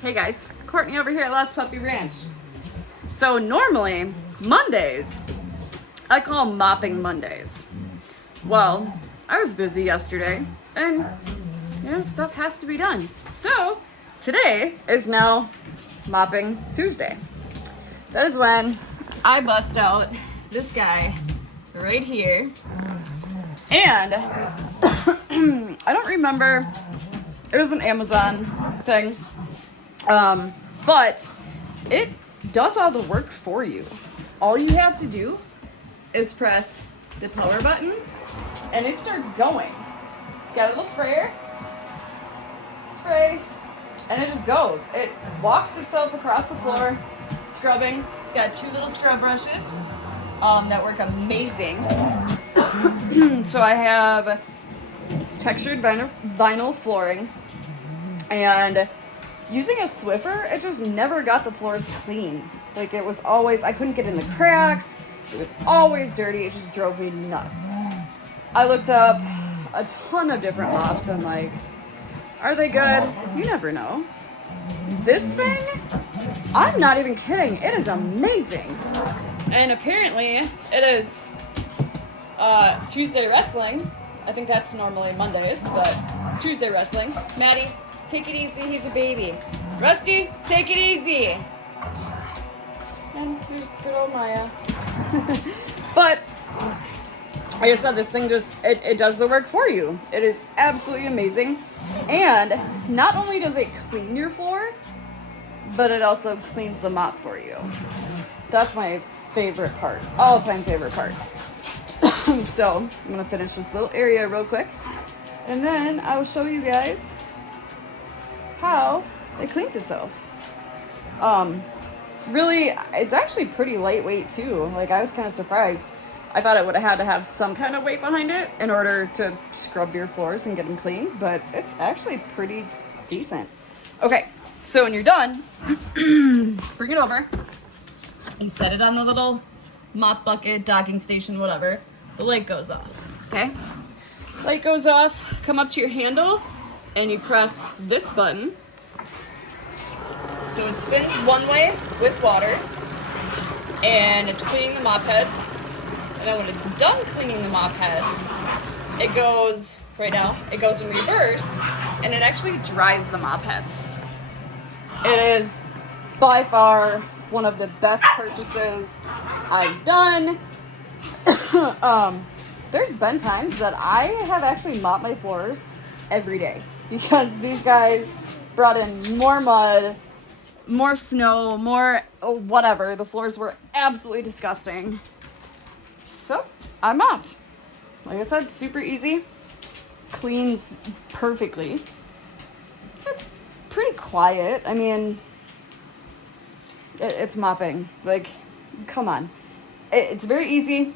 Hey guys, Courtney over here at Last Puppy Ranch. So normally, Mondays, I call mopping Mondays. Well, I was busy yesterday and, stuff has to be done. So today is now mopping Tuesday. That is when I bust out this guy right here. And I don't remember, it was an Amazon thing. But it does all the work for you. All you have to do is press the power button and it starts going. It's got a little sprayer, spray, and it just goes. It walks itself across the floor, scrubbing. It's got 2 little scrub brushes that work amazing. So I have textured vinyl flooring, and using a Swiffer, it just never got the floors clean. Like, it was always, I couldn't get in the cracks. It was always dirty. It just drove me nuts. I looked up a ton of different mops and like, are they good? You never know. This thing, I'm not even kidding. It is amazing. And apparently it is Tuesday wrestling. I think that's normally Mondays, but Tuesday wrestling. Maddie, take it easy, he's a baby. Rusty, take it easy. And there's good old Maya. But, like I said, this thing just, it does the work for you. It is absolutely amazing. And not only does it clean your floor, but it also cleans the mop for you. That's my favorite part, all-time favorite part. So, I'm gonna finish this little area real quick, and then I will show you guys how it cleans itself. Really, it's actually pretty lightweight too. Like, I was kind of surprised. I thought it would have had to have some kind of weight behind it in order to scrub your floors and get them clean, but it's actually pretty decent. Okay, so when you're done, bring it over. You set it on the little mop bucket, docking station, whatever. The light goes off, okay? Light goes off, come up to your handle, and you press this button. So it spins one way with water, and it's cleaning the mop heads. And then when it's done cleaning the mop heads, it goes, right now, it goes in reverse, and it actually dries the mop heads. It is by far one of the best purchases I've done. There's been times that I have actually mopped my floors every day because these guys brought in more mud, more snow, more whatever. The floors were absolutely disgusting. So I mopped. Like I said, super easy. Cleans perfectly. It's pretty quiet. I mean, it's mopping. Like, come on. It's very easy.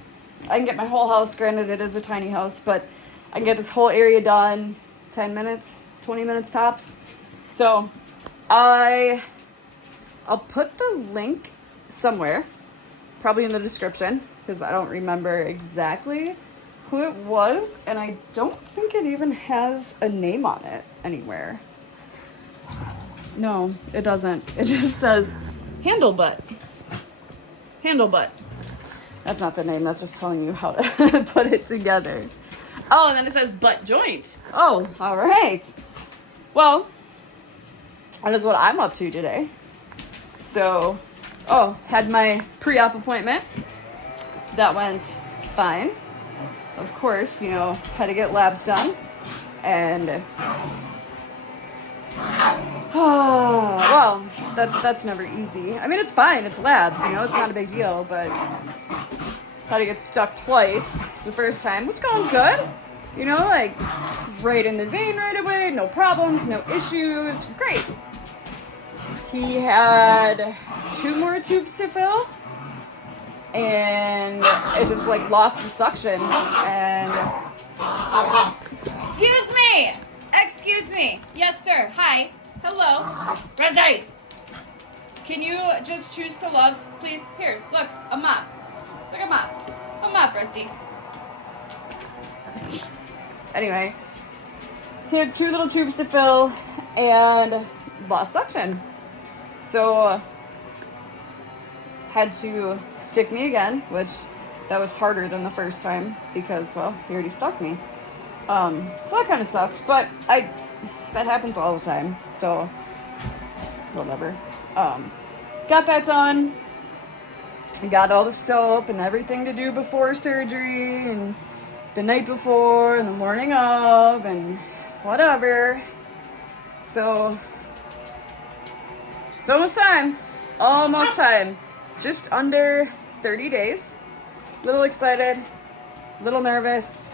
I can get my whole house. Granted, it is a tiny house, but I can get this whole area done 10 minutes, 20 minutes tops. So I'll put the link somewhere, probably in the description, because I don't remember exactly who it was, and I don't think it even has a name on it anywhere. No, it doesn't. It just says Handle Butt. Handle Butt. That's not the name, that's just telling you how to put it together. Oh, and then it says Butt Joint. Oh, all right. Well, that is what I'm up to today. So, had my pre-op appointment. That went fine. Of course, had to get labs done. And, well, that's never easy. I mean, it's fine. It's labs, it's not a big deal, but had to get stuck twice. It's the first time. Was going good. Like right in the vein right away. No problems, no issues. Great. He had 2 more tubes to fill, and it just like lost the suction. And excuse me, yes sir, hi, hello, Rusty, can you just choose to love, please? Here, look, a mop, Rusty. Anyway, he had 2 little tubes to fill and lost suction. So had to stick me again, which that was harder than the first time because, well, he already stuck me. So that kind of sucked, but that happens all the time, so whatever. Got that done. I got all the soap and everything to do before surgery and the night before and the morning of and whatever. So it's almost time. Almost time. Just under 30 days. Little excited, little nervous.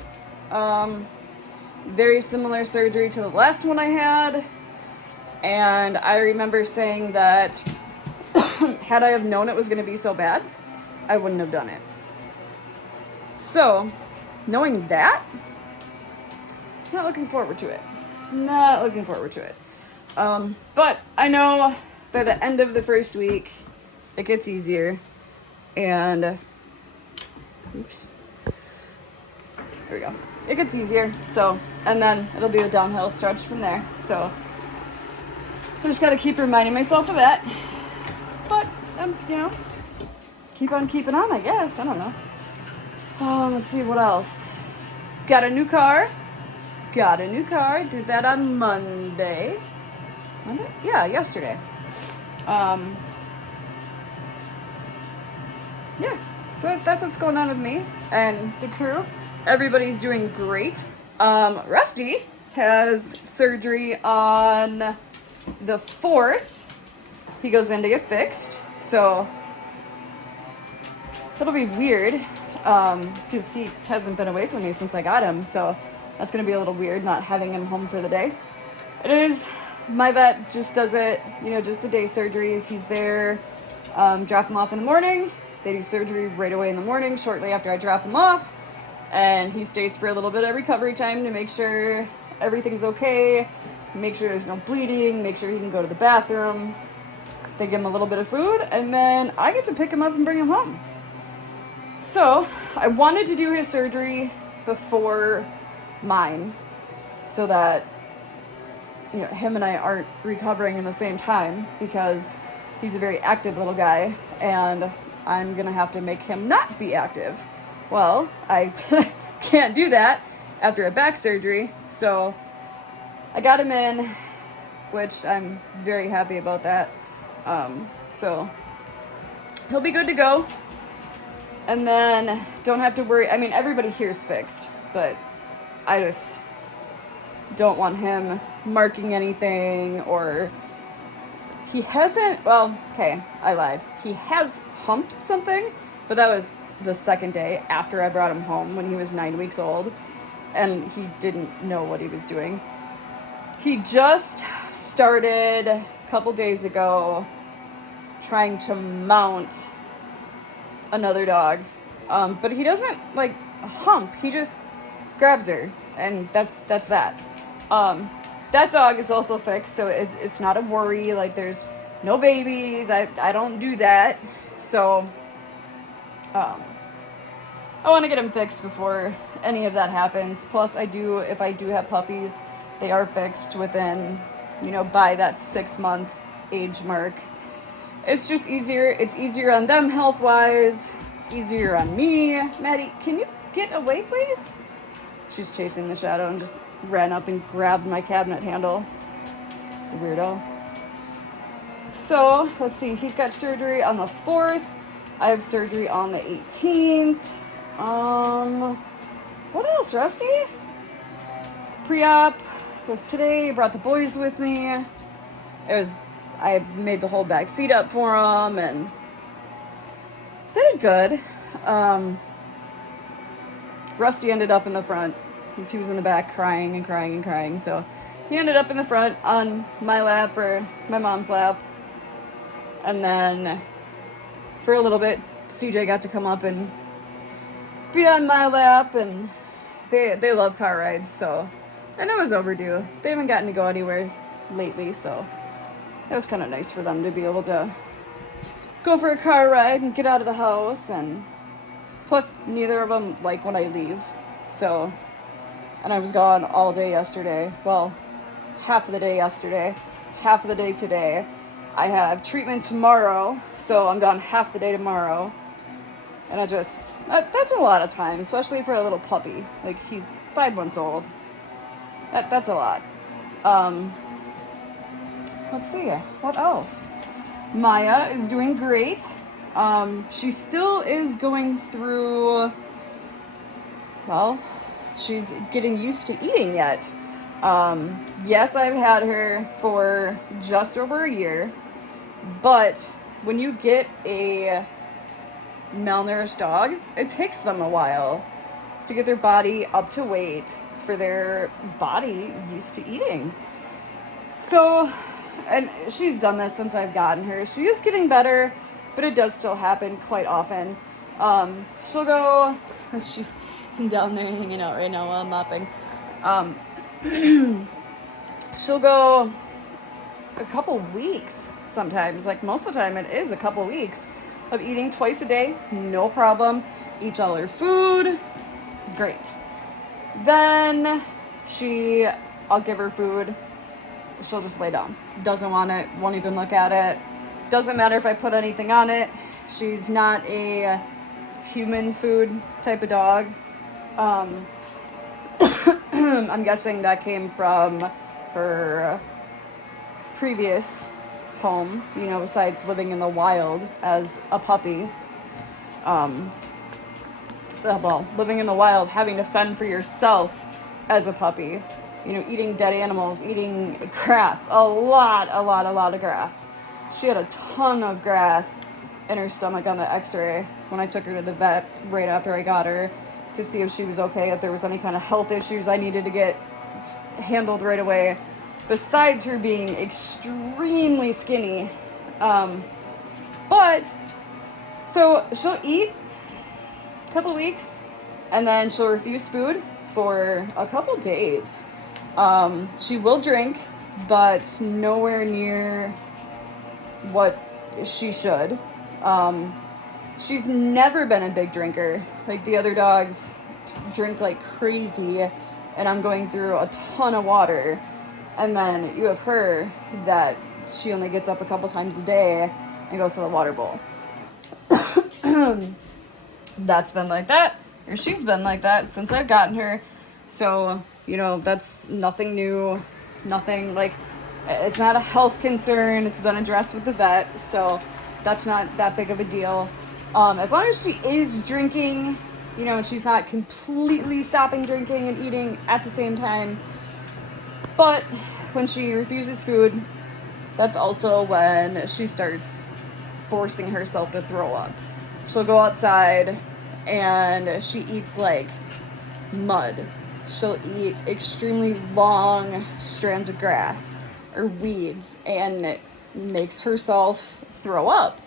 Very similar surgery to the last one I had. And I remember saying that had I have known it was going to be so bad, I wouldn't have done it. So, knowing that, not looking forward to it. Not looking forward to it. But I know by the end of the first week, it gets easier. And, oops. There we go. It gets easier. So, and then it'll be a downhill stretch from there. So, I just got to keep reminding myself of that. But, you know, keep on keeping on, I guess. I don't know. Let's see, what else? Got a new car. Did that on Monday. Monday? Yeah, yesterday. Yeah, so that's what's going on with me and the crew. Everybody's doing great. Rusty has surgery on the 4th. He goes in to get fixed. So it'll be weird because he hasn't been away from me since I got him. So that's going to be a little weird not having him home for the day. It is. My vet just does it, you know, just a day surgery. He's there, drop him off in the morning. They do surgery right away in the morning, shortly after I drop him off. And he stays for a little bit of recovery time to make sure everything's okay, make sure there's no bleeding, make sure he can go to the bathroom. They give him a little bit of food, and then I get to pick him up and bring him home. So I wanted to do his surgery before mine so that, you know, him and I aren't recovering in the same time because he's a very active little guy and I'm gonna have to make him not be active. Well, I can't do that after a back surgery, so I got him in, which I'm very happy about that. So he'll be good to go. And then don't have to worry. I mean, everybody here's fixed, but I just don't want him marking anything or he hasn't, well, okay, I lied. He has humped something, but that was the second day after I brought him home when he was 9 weeks old and he didn't know what he was doing. He just started a couple days ago trying to mount another dog, but he doesn't like hump, he just grabs her and that's that. That dog is also fixed, so it's not a worry. Like, there's no babies. I don't do that. So, I want to get him fixed before any of that happens. Plus, if I do have puppies, they are fixed within, you know, by that 6-month age mark. It's just easier. It's easier on them health-wise. It's easier on me. Maddie, can you get away, please? She's chasing the shadow and just ran up and grabbed my cabinet handle. The weirdo. So, let's see. He's got surgery on the 4th. I have surgery on the 18th. What else, Rusty? Pre-op was today. Brought the boys with me. I made the whole back seat up for them, and they did good. Rusty ended up in the front because he was in the back crying and crying and crying. So he ended up in the front on my lap or my mom's lap. And then for a little bit, CJ got to come up and be on my lap, and they love car rides, so, and it was overdue. They haven't gotten to go anywhere lately, so it was kind of nice for them to be able to go for a car ride and get out of the house, and plus neither of them like when I leave, so, and I was gone all day yesterday. Well, half of the day yesterday, half of the day today. I have treatment tomorrow, so I'm gone half the day tomorrow. And that's a lot of time, especially for a little puppy. Like, he's 5 months old. That's a lot. Let's see, what else? Maya is doing great. She still is going through, well, she's getting used to eating yet. Yes, I've had her for just over a year, but when you get a malnourished dog, it takes them a while to get their body up to weight for their body used to eating. So, and she's done this since I've gotten her. She is getting better, but it does still happen quite often. She'll go, she's down there hanging out right now while I'm mopping. She'll go a couple weeks sometimes, like most of the time it is a couple weeks of eating twice a day, no problem. Eats all her food, great. Then I'll give her food, she'll just lay down. Doesn't want it, won't even look at it. Doesn't matter if I put anything on it. She's not a human food type of dog. I'm guessing that came from her previous home, besides living in the wild as a puppy. Living in the wild, having to fend for yourself as a puppy, eating dead animals, eating grass, a lot of grass. She had a ton of grass in her stomach on the x-ray when I took her to the vet right after I got her to see if she was okay, if there was any kind of health issues I needed to get handled right away, besides her being extremely skinny. So she'll eat a couple weeks, and then she'll refuse food for a couple days. She will drink, but nowhere near what she should. She's never been a big drinker. Like, the other dogs drink like crazy, and I'm going through a ton of water. And then you have her that she only gets up a couple times a day and goes to the water bowl. That's been like that, or she's been like that since I've gotten her. So, that's nothing new, nothing like, it's not a health concern. It's been addressed with the vet, so that's not that big of a deal. As long as she is drinking, and she's not completely stopping drinking and eating at the same time. But when she refuses food, that's also when she starts forcing herself to throw up. She'll go outside and she eats like mud. She'll eat extremely long strands of grass or weeds, and it makes herself throw up.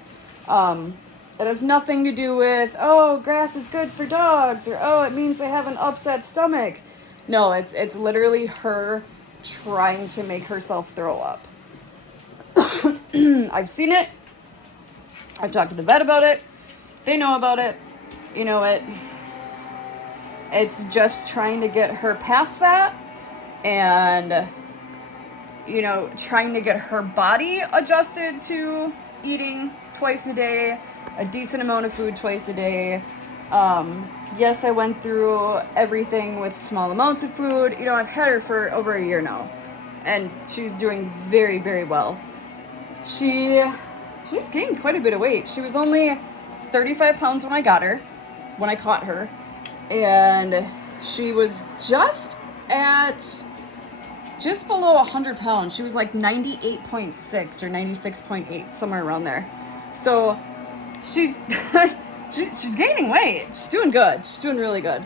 It has nothing to do with, oh, grass is good for dogs, or oh, it means they have an upset stomach. No, it's literally her trying to make herself throw up. I've seen it. I've talked to the vet about it. They know about it. It's just trying to get her past that, and trying to get her body adjusted to eating twice a day, a decent amount of food twice a day. Yes, I went through everything with small amounts of food. I've had her for over a year now, and she's doing very, very well. She's gained quite a bit of weight. She was only 35 pounds when I got her, when I caught her, and she was just below 100 pounds. She was like 98.6 or 96.8, somewhere around there. So she's she's gaining weight. She's doing good. She's doing really good.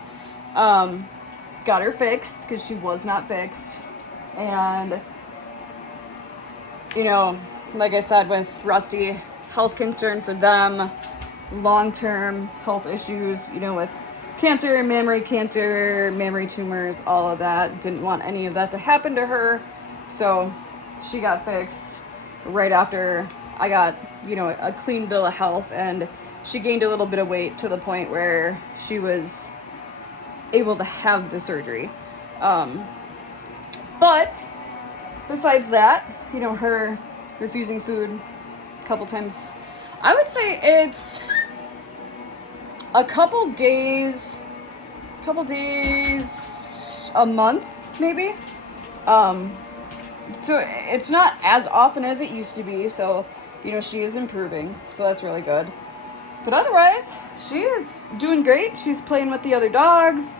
Got her fixed because she was not fixed. And, like I said, with Rusty, health concern for them, long-term health issues, with cancer, mammary tumors, all of that. Didn't want any of that to happen to her. So she got fixed right after I got, a clean bill of health, and she gained a little bit of weight to the point where she was able to have the surgery. But besides that, her refusing food a couple times. I would say it's a couple days, a month, maybe. So it's not as often as it used to be, so, you know, she is improving, so that's really good. But otherwise, she is doing great. She's playing with the other dogs.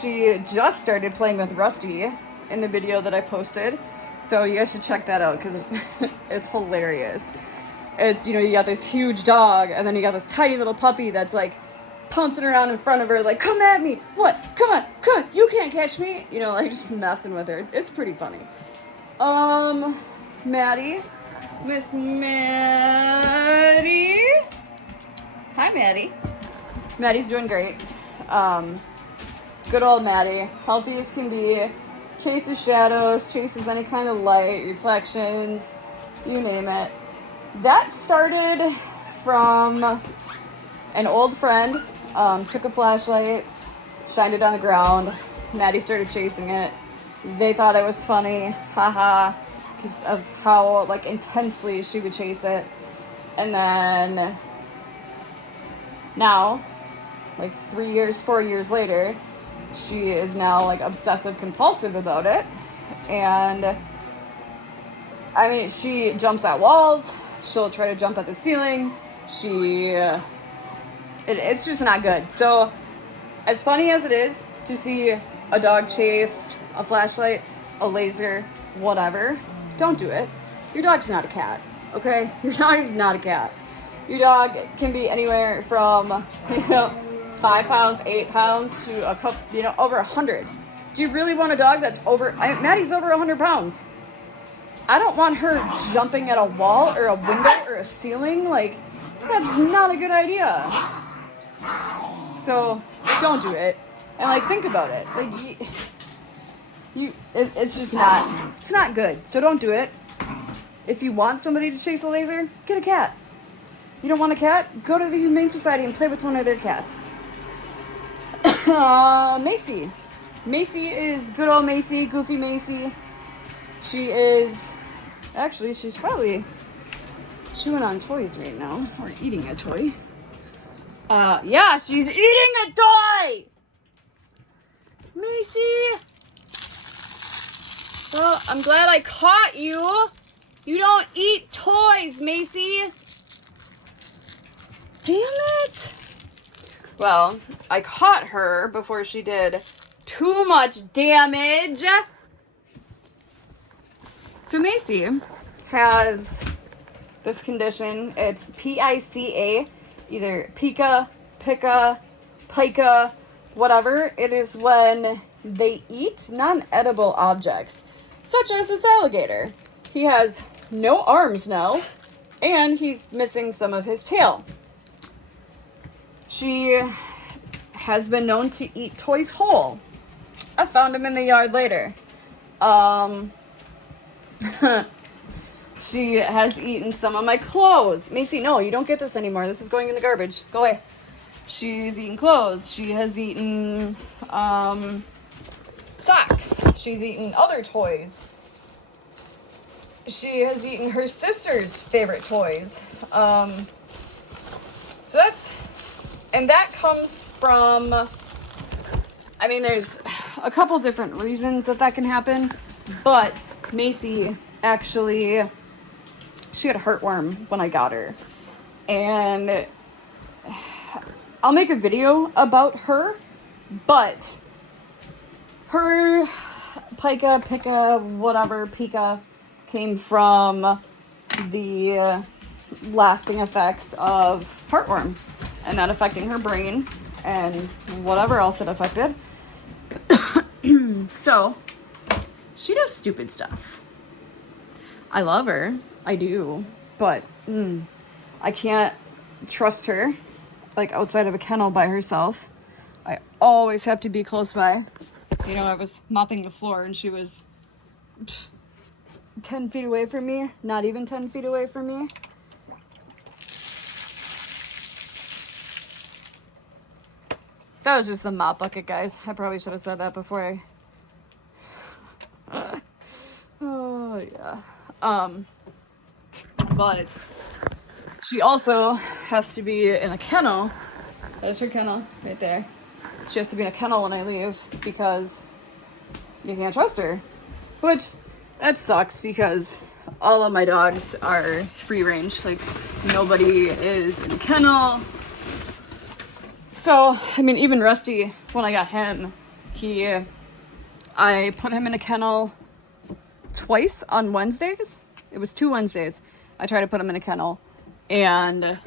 She just started playing with Rusty in the video that I posted, so you guys should check that out, because it's hilarious. It's, you know, you got this huge dog, and then you got this tiny little puppy that's, like, pouncing around in front of her, like, come at me, what, come on, you can't catch me, you know, like, just messing with her. It's pretty funny. Maddie, Miss Maddie, hi Maddie. Maddie's doing great. Good old Maddie, healthy as can be, chases shadows, chases any kind of light, reflections, you name it. That started from an old friend. Took a flashlight, shined it on the ground. Maddie started chasing it. They thought it was funny, haha, because of how, like, intensely she would chase it. And then now, like 4 years later, she is now, like, obsessive compulsive about it. And I mean, she jumps at walls. She'll try to jump at the ceiling. It's just not good. So, as funny as it is to see a dog chase a flashlight, a laser, whatever, don't do it. Your dog's not a cat, okay? Your dog is not a cat. Your dog can be anywhere from, 5 pounds, 8 pounds to a couple, over 100. Do you really want a dog that's Maddie's over 100 pounds. I don't want her jumping at a wall or a window or a ceiling. Like, that's not a good idea. So don't do it, and like think about it. Like it's just not. It's not good. So don't do it. If you want somebody to chase a laser, get a cat. You don't want a cat? Go to the Humane Society and play with one of their cats. Macy. Macy is good old Macy, goofy Macy. She's probably chewing on toys right now, or eating a toy. Yeah, she's eating a toy! Macy! Well, I'm glad I caught you. You don't eat toys, Macy. Damn it! Well, I caught her before she did too much damage. So Macy has this condition. It's PICA, either pica, whatever. It is when they eat non-edible objects, such as this alligator. He has no arms now, and he's missing some of his tail. She has been known to eat toys whole. I found him in the yard later. She has eaten some of my clothes. Macy, no, you don't get this anymore. This is going in the garbage. Go away. She's eaten clothes. She has eaten socks. She's eaten other toys. She has eaten her sister's favorite toys. That comes from, I mean, there's a couple different reasons that can happen, but Macy actually, she had a heartworm when I got her, and I'll make a video about her, but her pica came from the lasting effects of heartworm, and that affecting her brain and whatever else it affected. So she does stupid stuff. I love her, I do, but I can't trust her like outside of a kennel by herself. I always have to be close by. I was mopping the floor and she was 10 feet away from me, not even 10 feet away from me. That was just the mop bucket, guys. I probably should have said that before oh, yeah. But She also has to be in a kennel. There's her kennel right there. She has to be in a kennel when I leave because you can't trust her. Which, that sucks because all of my dogs are free range. Like, nobody is in a kennel. So, I mean, even Rusty, when I got him, I put him in a kennel twice on Wednesdays. It was 2 Wednesdays. I tried to put him in a kennel and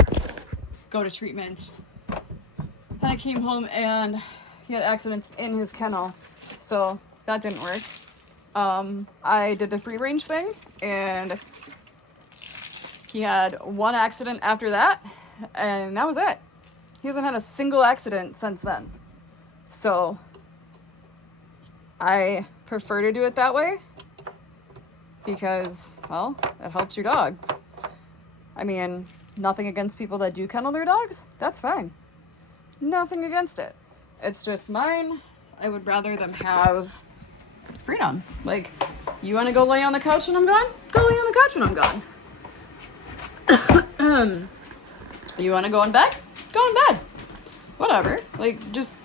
go to treatment. Then I came home and he had accidents in his kennel. So that didn't work. I did the free range thing and he had 1 accident after that and that was it. He hasn't had a single accident since then. So I prefer to do it that way because, well, it helps your dog. I mean, nothing against people that do kennel their dogs. That's fine. Nothing against it. It's just mine. I would rather them have freedom. Like, you want to go lay on the couch when I'm gone? Go lay on the couch when I'm gone. You want to go in bed? Go in bed. Whatever. Like, just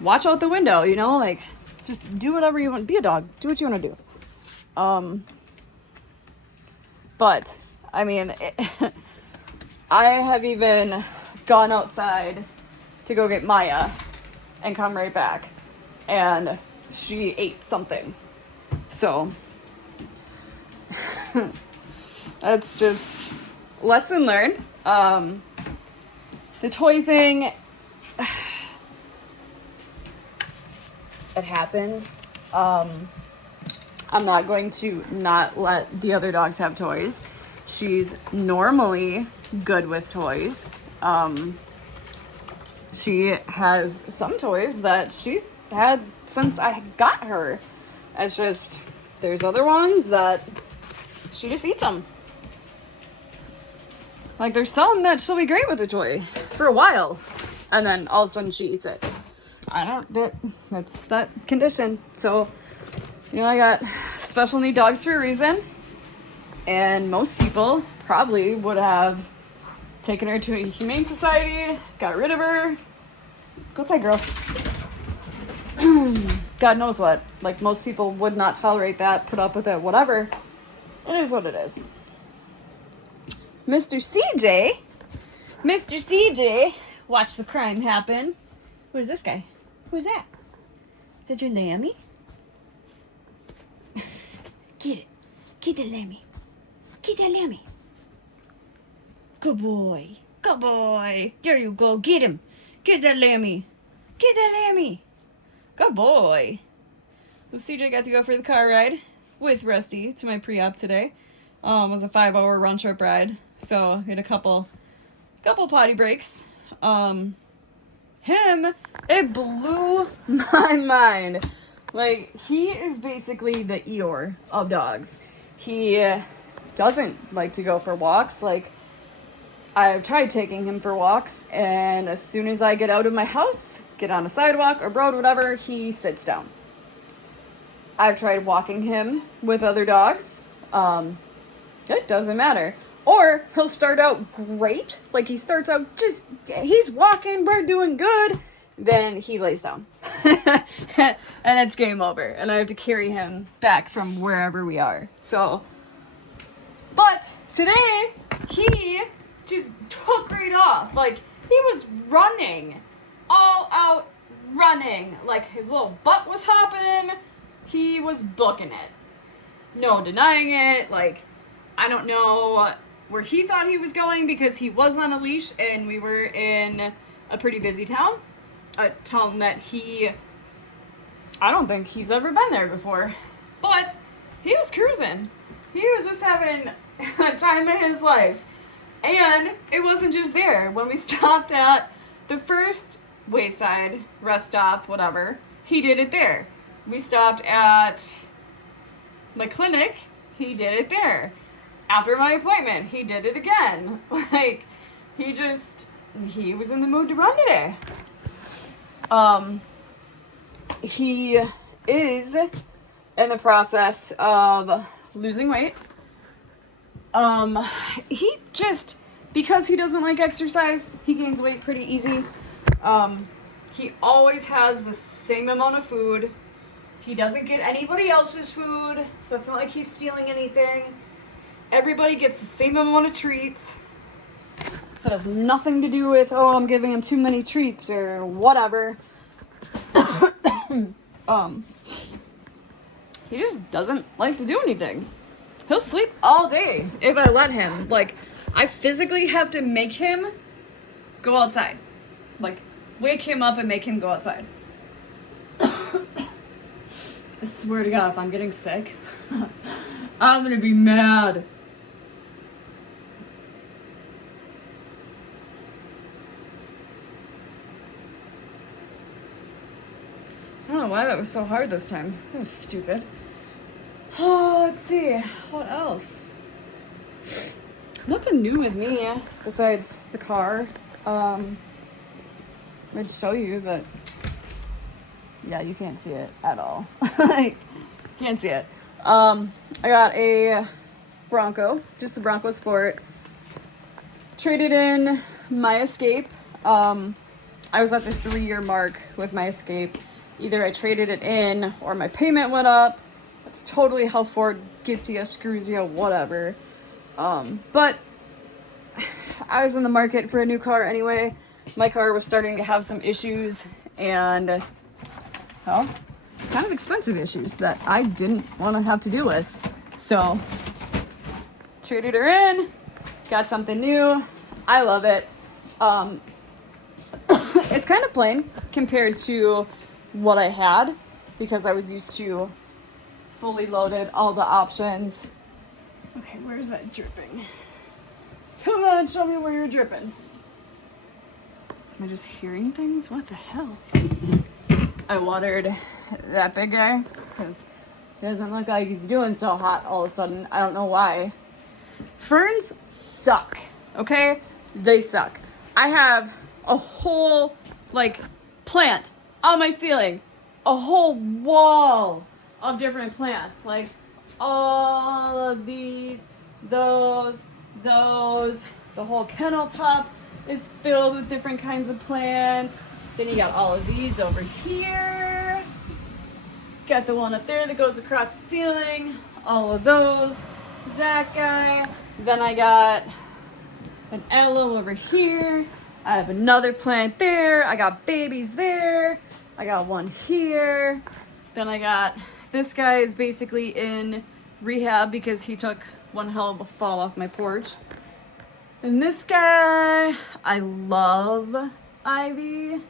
watch out the window, you know? Like, just do whatever you want. Be a dog. Do what you want to do. But, I mean, I have even gone outside to go get Maya and come right back. And she ate something. So, that's just lesson learned. The toy thing, it happens. I'm not going to not let the other dogs have toys. She's normally good with toys. She has some toys that she's had since I got her. It's just, there's other ones that she just eats them. Like, there's some that she'll be great with a toy for a while, and then all of a sudden she eats it. That's that condition. So, you know, I got special need dogs for a reason, and most people probably would have taken her to a humane society, got rid of her. Go outside, girl. God knows what. Like, most people would not tolerate that, put up with it, whatever. It is what it is. Mr. CJ, watch the crime happen. Who's this guy? Who's that? Is that your lammy? Get it. Get that lammy. Get that lammy. Good boy. Good boy. There you go. Get him. Get that lammy. Get that lammy. Good boy. So CJ got to go for the car ride with Rusty to my pre-op today. It was a 5-hour round trip ride. So we had a couple potty breaks. It blew my mind. Like, he is basically the Eeyore of dogs. He doesn't like to go for walks. Like, I've tried taking him for walks, and as soon as I get out of my house, get on a sidewalk or road, whatever, he sits down. I've tried walking him with other dogs. It doesn't matter. Or he'll start out great. Like, he starts out he's walking, we're doing good. Then he lays down. And it's game over. And I have to carry him back from wherever we are. So, but today, he just took right off. Like, he was running. All out running. Like, his little butt was hopping. He was booking it. No denying it. Like, I don't know where he thought he was going because he was on a leash and we were in a pretty busy town. A town that I don't think he's ever been there before. But he was cruising. He was just having a time of his life. And it wasn't just there. When we stopped at the first Wayside rest stop, whatever, he did it there. We stopped at my clinic, he did it there. After my appointment, he did it again. Like, he was in the mood to run today. He is in the process of losing weight. He just because he doesn't like exercise, he gains weight pretty easy. He always has the same amount of food. He doesn't get anybody else's food, so it's not like he's stealing anything. Everybody gets the same amount of treats. So it has nothing to do with, oh, I'm giving him too many treats or whatever. He just doesn't like to do anything. He'll sleep all day if I let him. Like, I physically have to make him go outside. Like, wake him up and make him go outside. I swear to God, if I'm getting sick, I'm gonna be mad. I don't know why that was so hard this time. That was stupid. Oh, let's see. What else? Nothing new with me besides the car. I'd show you, but yeah, you can't see it at all. Like, can't see it. I got a Bronco, just the Bronco Sport. Traded in my Escape. I was at the 3-year mark with my Escape. Either I traded it in or my payment went up. That's totally how Ford gets you, screws you, whatever. But I was in the market for a new car anyway. My car was starting to have some issues and, well, kind of expensive issues that I didn't want to have to deal with. So, traded her in, got something new. I love it. It's kind of plain compared to what I had because I was used to fully loaded, all the options. Okay, where's that dripping? Come on, show me where you're dripping. Am I just hearing things? What the hell? I watered that big guy because he doesn't look like he's doing so hot all of a sudden. I don't know why. Ferns suck, okay? They suck. I have a whole, like, plant on my ceiling. A whole wall of different plants. Like, all of these, those. The whole kennel top is filled with different kinds of plants. Then you got all of these over here. Got the one up there that goes across the ceiling. All of those. That guy. Then I got an aloe over here. I have another plant there. I got babies there. I got one here. Then I got, this guy is basically in rehab because he took one hell of a fall off my porch. And this guy, I love ivy.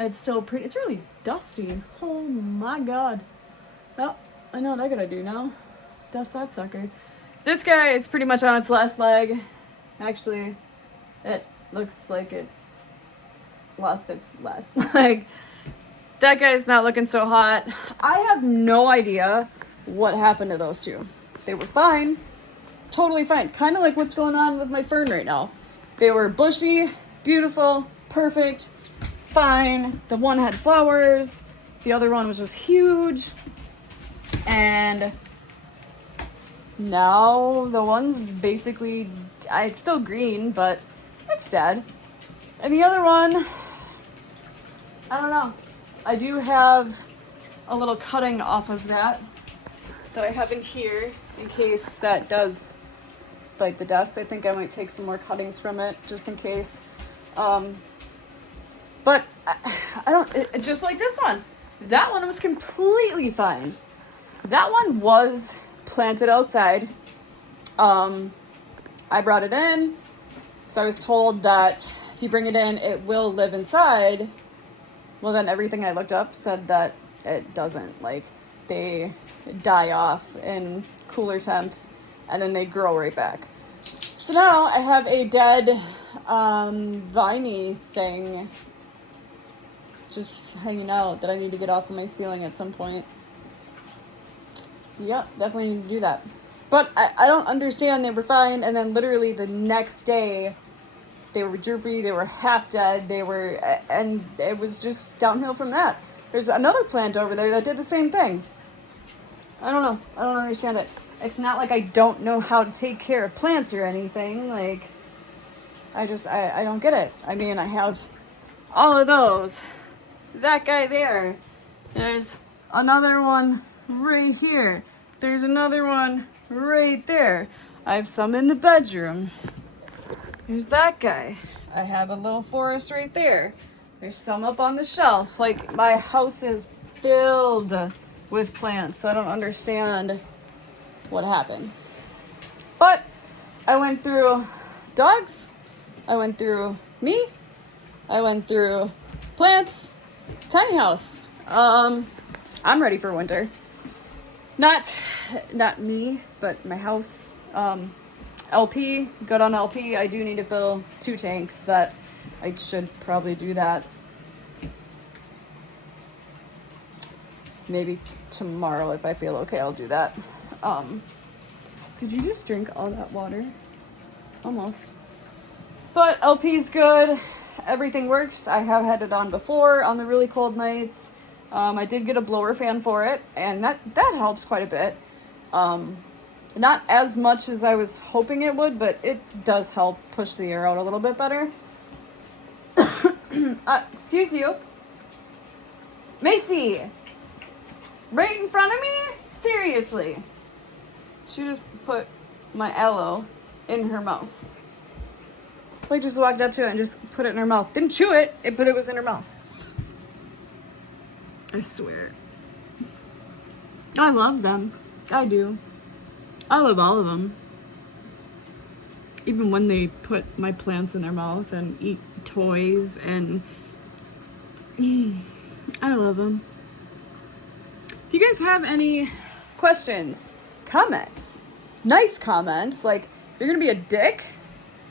It's so pretty. It's really dusty. Oh my God. Well, I know what I gotta do now. Dust that sucker. This guy is pretty much on its last leg. Actually, it looks like it lost its last leg. That guy's not looking so hot. I have no idea what happened to those two. They were fine. Totally fine. Kind of like what's going on with my fern right now. They were bushy, beautiful, perfect, fine. The one had flowers. The other one was just huge. And now the one's basically, it's still green, but it's dead. And the other one, I don't know. I do have a little cutting off of that I have in here in case that does bite the dust. I think I might take some more cuttings from it just in case. But I don't, just like this one. That one was completely fine. That one was planted outside. I brought it in because I was told that if you bring it in, it will live inside. Well, then everything I looked up said that it doesn't. Like, they die off in cooler temps and then they grow right back. So now I have a dead viney thing just hanging out that I need to get off of my ceiling at some point. Yep, definitely need to do that. But I don't understand. They were fine, and then literally the next day they were droopy, they were half dead, and it was just downhill from that. There's another plant over there that did the same thing. I don't know. I don't understand it. It's not like I don't know how to take care of plants or anything. Like, I don't get it. I mean, I have all of those. That guy there. There's another one right here. There's another one right there. I have some in the bedroom. There's that guy. I have a little forest right there. There's some up on the shelf. Like, my house is filled with plants, so I don't understand what happened. But I went through dogs. I went through me. I went through plants. Tiny house. I'm ready for winter. Not me, but my house. LP, good on LP. I do need to fill 2 tanks. That I should probably do that. Maybe tomorrow if I feel okay, I'll do that. Could you just drink all that water? Almost. But LP's good. Everything works. I have had it on before on the really cold nights. I did get a blower fan for it, and that helps quite a bit. Not as much as I was hoping it would, but it does help push the air out a little bit better. Excuse you. Macy! Right in front of me? Seriously. She just put my aloe in her mouth. Like, just walked up to it and just put it in her mouth. Didn't chew it, but it was in her mouth. I swear. I love them. I do. I love all of them. Even when they put my plants in their mouth and eat toys and... I love them. If you guys have any questions, comments, nice comments, like, if you're gonna be a dick,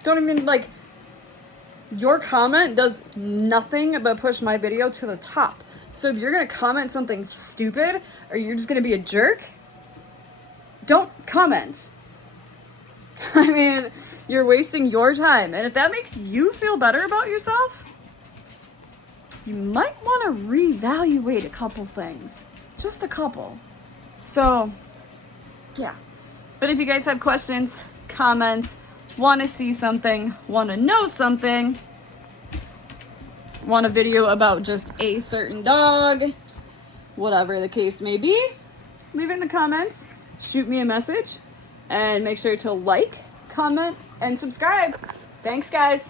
don't even, like, your comment does nothing but push my video to the top. So if you're gonna comment something stupid, or you're just gonna be a jerk, don't comment. I mean, you're wasting your time. And if that makes you feel better about yourself, you might want to reevaluate a couple things. Just a couple. So, yeah. But if you guys have questions, comments, want to see something, want to know something, want a video about just a certain dog, whatever the case may be, leave it in the comments, shoot me a message, and make sure to like, comment, and subscribe. Thanks, guys.